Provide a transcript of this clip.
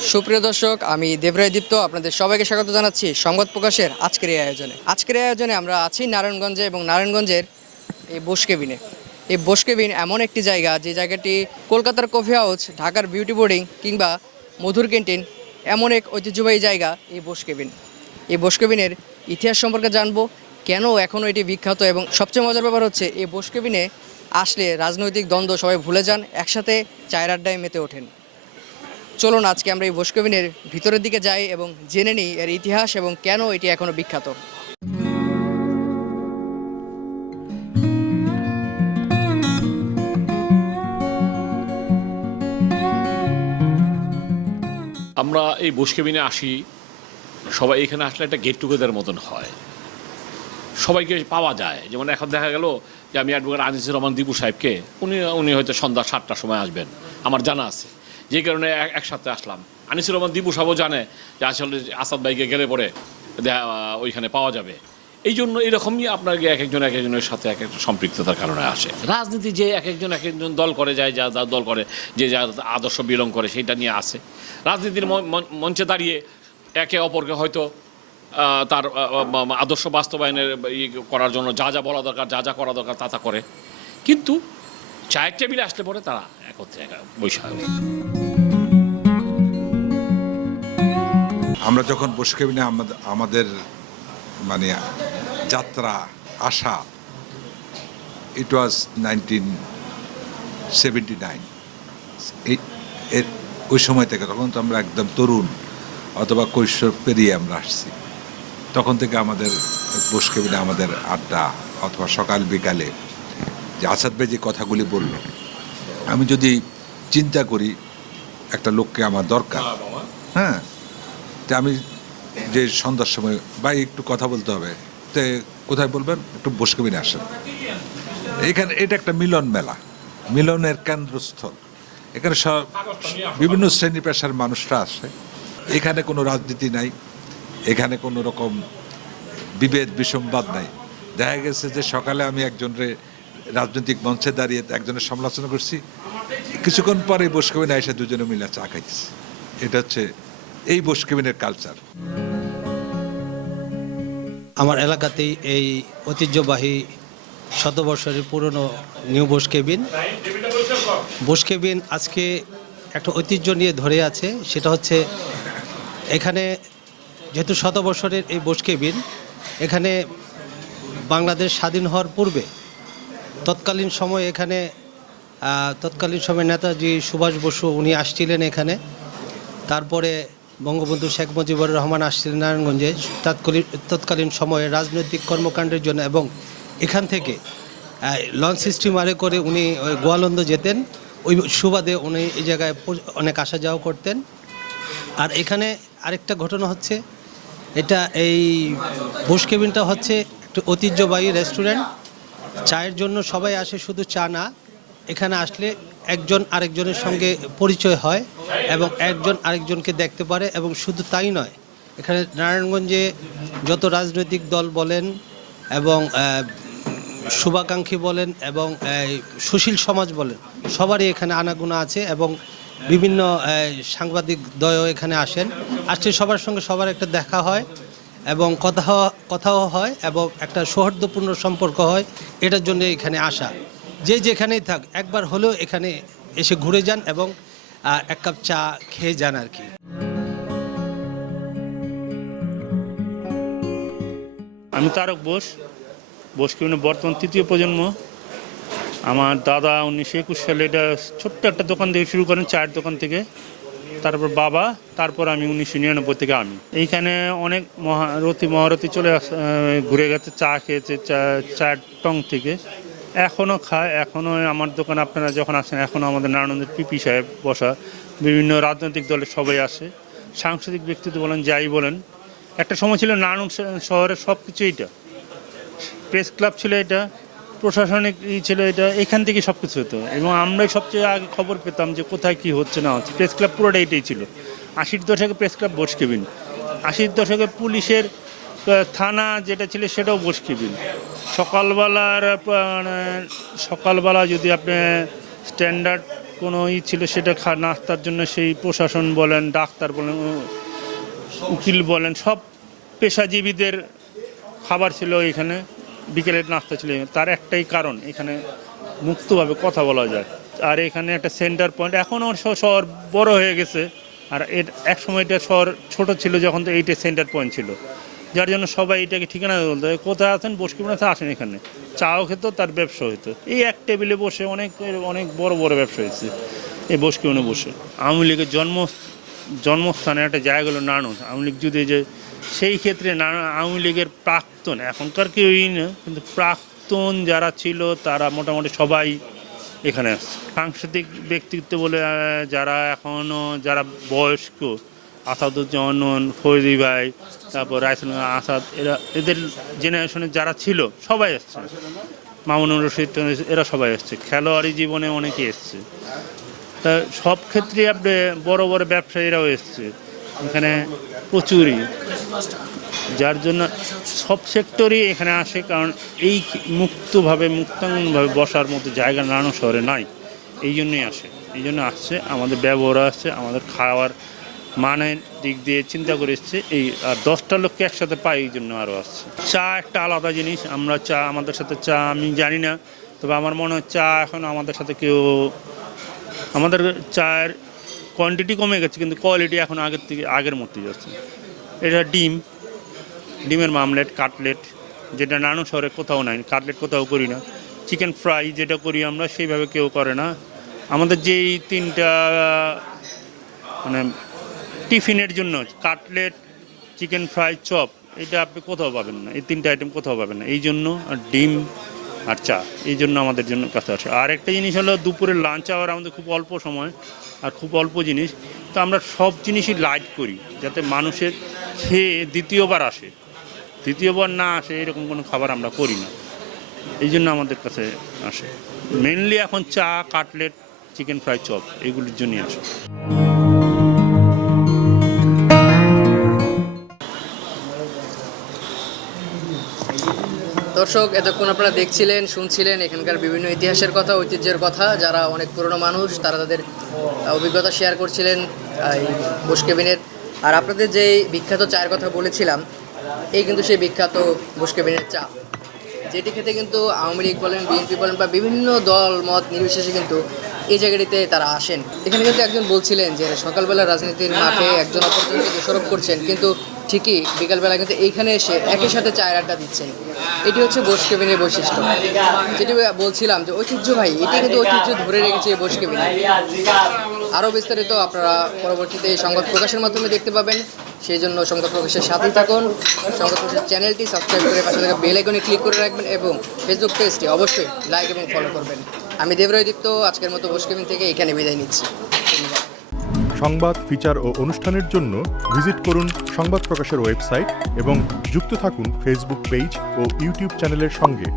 সুপ্রিয় দর্শক, আমি দেবরায় দীপ্ত আপনাদের সবাইকে স্বাগত জানাচ্ছি সংবাদ প্রকাশের আজকের এই আয়োজনে আমরা আছি নারায়ণগঞ্জে এবং নারায়ণগঞ্জের এই বোসকেবিনে। এই বোসকেবিন এমন একটি জায়গা, যে জায়গাটি কলকাতার কফি হাউস, ঢাকার বিউটি বোর্ডিং কিংবা মধুর ক্যান্টিন এমন এক ঐতিহ্যবাহী জায়গা এই বোসকেবিন। এই বোসকেবিনের ইতিহাস সম্পর্কে জানবো, কেন এখনও এটি বিখ্যাত, এবং সবচেয়ে মজার ব্যাপার হচ্ছে এই বোসকেবিনে আসলে রাজনৈতিক দ্বন্দ্ব সবাই ভুলে যান, একসাথে চায়ের আড্ডায় মেতে ওঠেন। চলুন আজকে আমরা এই বোসকেবিনের ভিতরের দিকে যাই এবং জেনে নিই এর ইতিহাস এবং কেন এটি এখনো বিখ্যাত। আমরা এই বোসকেবিনে আসি, সবাই এখানে আসলে একটা গেট টুগেদার মতন হয়, সবাইকে পাওয়া যায়। যেমন এখন দেখা গেল যে আমি অ্যাডভোকেট আনিসুর রহমান দীপু সাহেবকে উনি হয়তো সন্ধ্যা 7টার সময় আসবেন, আমার জানা আছে, যে কারণে একসাথে আসলাম। আনিসুর রহমান দীপু সাহেবও জানে যে আসলে আসাদ ভাইকে গেলে পরে ওইখানে পাওয়া যাবে। এই জন্য এরকমই আপনার এক একজনের সাথে এক একটা সম্পৃক্ততার কারণে আসে। রাজনীতি যে এক একজন দল করে যায়, যা দল করে, যে যা আদর্শ বিলং করে সেইটা নিয়ে আসে। রাজনীতির মঞ্চে দাঁড়িয়ে একে অপরকে হয়তো তার আদর্শ বাস্তবায়নের করার জন্য যা বলা দরকার, যা করা দরকার তা করে, কিন্তু চায়ের টেবিলে আসলে পরে তারা একত্রে বৈশা। আমরা যখন বোসকেবিনে আমাদের মানে যাত্রা আসা, ইট ওয়াজ 1979। ওই সময় থেকে, তখন তো আমরা একদম তরুণ অথবা কৈশোর পেরিয়ে আমরা আসছি। তখন থেকে আমাদের বোসকেবিনে আমাদের আড্ডা, অথবা সকাল বিকালে যে আসাদ ভাই যে কথাগুলি বলল, আমি যদি চিন্তা করি একটা লোককে আমার দরকার, হ্যাঁ, তা আমি যে সন্ধ্যার সময় ভাই একটু কথা বলতে হবে, তো কোথায় বলবেন, একটু বোসকেবিনে আসেন। এখানে এটা একটা মিলন মেলা, মিলনের কেন্দ্রস্থল। এখানে সব বিভিন্ন শ্রেণী পেশার মানুষরা আসে। এখানে কোনো রাজনীতি নাই, এখানে কোনো রকম বিভেদ বিসম্বাদ নাই। দেখা গেছে যে সকালে আমি একজনের রাজনৈতিক মঞ্চে দাঁড়িয়ে একজনের সমালোচনা করছি, কিছুক্ষণ পরে বোসকেবিনে এসে দুজনে মিলে চা খাইছি। এটা হচ্ছে এই বোসকেবিনের কালচার। আমার এলাকাতেই এই ঐতিহ্যবাহী শতবর্ষের পুরনো নিউ বোসকেবিন আজকে একটা ঐতিহ্য নিয়ে ধরে আছে। সেটা হচ্ছে এখানে যেহেতু শতবর্ষের এই বোসকেবিন, এখানে বাংলাদেশ স্বাধীন হওয়ার পূর্বে তৎকালীন সময় নেতাজি সুভাষ বসু উনি আসছিলেন এখানে। তারপরে বঙ্গবন্ধু শেখ মুজিবুর রহমান আসছিলেন নারায়ণগঞ্জে তৎকালীন সময়ে রাজনৈতিক কর্মকাণ্ডের জন্য, এবং এখান থেকে লঞ্চ স্টিমারে করে উনি গোয়ালন্দ যেতেন। ওই সুবাদে উনি এই জায়গায় অনেক আসা যাওয়া করতেন। আর এখানে আরেকটা ঘটনা হচ্ছে, এই বোসকেবিনটা হচ্ছে একটা ঐতিহ্যবাহী রেস্টুরেন্ট। চায়ের জন্য সবাই আসে, শুধু চা না, এখানে আসলে একজন আরেকজনের সঙ্গে পরিচয় হয় এবং একজন আরেকজনকে দেখতে পারে। এবং শুধু তাই নয়, এখানে নারায়ণগঞ্জে যত রাজনৈতিক দল বলেন এবং শুভাকাঙ্ক্ষী বলেন এবং সুশীল সমাজ বলেন, সবারই এখানে আনাগোনা আছে। এবং বিভিন্ন সাংবাদিক দলও এখানে আসলে সবার সঙ্গে সবার একটা দেখা হয় এবং কথাও হয় এবং একটা সৌহার্দ্যপূর্ণ সম্পর্ক হয়। এটার জন্য এখানে আসা, যে যেখানেই থাক একবার হলেও এখানে এসে ঘুরে যান এবং এক কাপ চা খেয়ে যান আর কি। আমি তারক বোসকেবিনের বর্তমান তৃতীয় প্রজন্ম। আমার দাদা 1921 সালে এটা ছোট্ট একটা দোকান থেকে শুরু করেন, চায়ের দোকান থেকে। তারপর বাবা, তারপর আমি 1999 থেকে আমি এইখানে অনেক মহারথী চলে ঘুরে গেছে, চা খেয়েছে চায়ের টং থেকে, এখনও খায়। এখনও আমার দোকান আপনারা যখন আসেন, এখনও আমাদের নারায়ণগঞ্জের পিপি সাহেব বসা, বিভিন্ন রাজনৈতিক দলের সবাই আসে, সাংস্কৃতিক ব্যক্তিত্ব বলেন, যাই বলেন। একটা সময় ছিল নারায়ণ শহরের সব কিছু এইটা, প্রেস ক্লাব ছিল এটা, প্রশাসনিক ছিল এটা, এখান থেকে সব কিছু হতো। এবং আমরাই সবচেয়ে আগে খবর পেতাম যে কোথায় কি হচ্ছে না হচ্ছে। প্রেস ক্লাব পুরোটা এটাই ছিল। 80-র দশকে প্রেস ক্লাব বোসকেবিন, 80-র দশকে পুলিশের থানা যেটা ছিল সেটাও বোসকেবিন। সকালবেলা যদি আপনি স্ট্যান্ডার্ড কোনো ছিল সেটা নাস্তার জন্য সেই প্রশাসন বলেন, ডাক্তার বলেন, উকিল বলেন, সব পেশাজীবীদের খাবার ছিল এখানে, বিকেলের নাস্তা ছিল। তার একটাই কারণ, এখানে মুক্তভাবে কথা বলা যায়। আর এখানে একটা সেন্টার পয়েন্ট, এখনও শহর বড় হয়ে গেছে, আর এক সময় এটা শহর ছোট ছিল যখন, তো এইটা সেন্টার পয়েন্ট ছিল, যার জন্য সবাই এটাকে ঠিকানা বলতো কোথায় আছেন, বসকিবিনাতে আসেন, এখানে চাও খেত, তার ব্যবসা হইতো। এই এক টেবিলে বসে অনেক অনেক বড় বড় ব্যবসা হয়েছে এই বসকিবিনে বসে। আওয়ামী লীগের জন্মস্থানে একটা জায়গা হলো নারায়ণগঞ্জ। আওয়ামী লীগ যদি যে সেই ক্ষেত্রে আওয়ামী লীগের প্রাক্তন, এখনকার কেউই না, কিন্তু প্রাক্তন যারা ছিল তারা মোটামুটি সবাই এখানে আসছে। সাংস্কৃতিক ব্যক্তিত্ব বলে যারা এখনও যারা বয়স্ক, আসাদুজ্জামান, ফৈজি ভাই, তারপর রাইসুল আসাদ, এদের জেনারেশনের যারা ছিল সবাই এসছে। মামুনুর রশিদ, এরা সবাই এসছে। খেলোয়াড়ি জীবনে অনেকেই এসছে। তা সব ক্ষেত্রে আপনি বড় বড় ব্যবসায়ীরাও এসছে এখানে প্রচুরই, যার জন্য সব সেক্টরই এখানে আসে। কারণ এই মুক্তাঙ্গনভাবে বসার মতো জায়গা নারায়ণ শহরে নাই, এই জন্যই আসে, এই জন্য আসছে। আমাদের ব্যবহার আসছে, আমাদের খাওয়ার মানের দিক দিয়ে চিন্তা করে এসছে। এই আর 10টা লোককে একসাথে পাই, এই জন্য আরও আসছে। চা একটা আলাদা জিনিস। আমরা চা, আমাদের সাথে চা আমি জানি না, তবে আমার মনে হয় চা এখন আমাদের সাথে কেউ, আমাদের চায়ের কোয়ান্টিটি কমে গেছে, কিন্তু কোয়ালিটি এখন আগের মতোই যাচ্ছে। এটা ডিমের মামলেট, কাটলেট, যেটা নারায়ণ শহরে কোথাও নাই। কাটলেট কোথাও করি না। চিকেন ফ্রাই যেটা করি আমরা, সেইভাবে কেউ করে না। আমাদের যেই 3টা মানে টিফিনের জন্য কাটলেট, চিকেন ফ্রাই, চপ, এটা আপনি কোথাও পাবেন না। এই 3টা আইটেম কোথাও পাবেন না। এই জন্য আর ডিম আর চা, এই জন্য আমাদের জন্য কাছে আসে। আর একটা জিনিস হলো, দুপুরের লাঞ্চ আওয়ার আমাদের খুব অল্প সময় আর খুব অল্প জিনিস, তো আমরা সব জিনিসই লাইট করি, যাতে মানুষের খেয়ে দ্বিতীয়বার আসে। দ্বিতীয়বার না আসে এরকম কোনো খাবার আমরা করি না, এই জন্য আমাদের কাছে আসে। মেনলি এখন চা, কাটলেট, চিকেন ফ্রাই, চপ, এগুলির জন্যই আসে। দর্শক, এতক্ষণ আপনারা দেখছিলেন, শুনছিলেন এখানকার বিভিন্ন ইতিহাসের কথা, ঐতিহ্যের কথা। যারা অনেক পুরনো মানুষ, তারা তাদের অভিজ্ঞতা শেয়ার করছিলেন এই বসকেবিনের। আর আপনাদের যে বিখ্যাত চায়ের কথা বলেছিলাম, এই কিন্তু সেই বিখ্যাত বসকেবিনের চা, যেটি খেতে কিন্তু আওয়ামী লীগ বলেন, বিএনপি বলেন, বা বিভিন্ন দল মত নির্বিশেষে কিন্তু এই জায়গাটিতে তারা আসেন। এখানে কিন্তু একজন বলছিলেন যে সকালবেলা রাজনীতির মাঠে একজন অপরজনকে দোষারোপ করছেন, কিন্তু ঠিকই বিকালবেলা কিন্তু এইখানে এসে একই সাথে চায়ের আড্ডা দিচ্ছেন। এটি হচ্ছে বসকেবিনের বৈশিষ্ট্য। যেটি বলছিলাম যে ঐতিহ্য, ভাই, এটি কিন্তু ঐতিহ্য ধরে রেখেছে এই বসকেবিন। আরও বিস্তারিত আপনারা পরবর্তীতে এই সংবাদ প্রকাশের মাধ্যমে দেখতে পাবেন। সেই জন্য সংবাদ প্রকাশের সাথেই থাকুন। সংবাদ প্রকাশের চ্যানেলটি সাবস্ক্রাইব করে পাশে থাকা বেল আইকনে ক্লিক করে রাখবেন এবং ফেসবুক পেজটি অবশ্যই লাইক এবং ফলো করবেন। আমি দেবরায় দীপ্ত আজকের মতো বসকেবিন থেকে এখানে বিদায় নিচ্ছি। ধন্যবাদ। সংবাদ, ফিচার ও অনুষ্ঠানের জন্য ভিজিট করুন সংবাদ প্রকাশের ওয়েবসাইট এবং যুক্ত থাকুন ফেসবুক পেজ ও ইউটিউব চ্যানেলের সঙ্গে।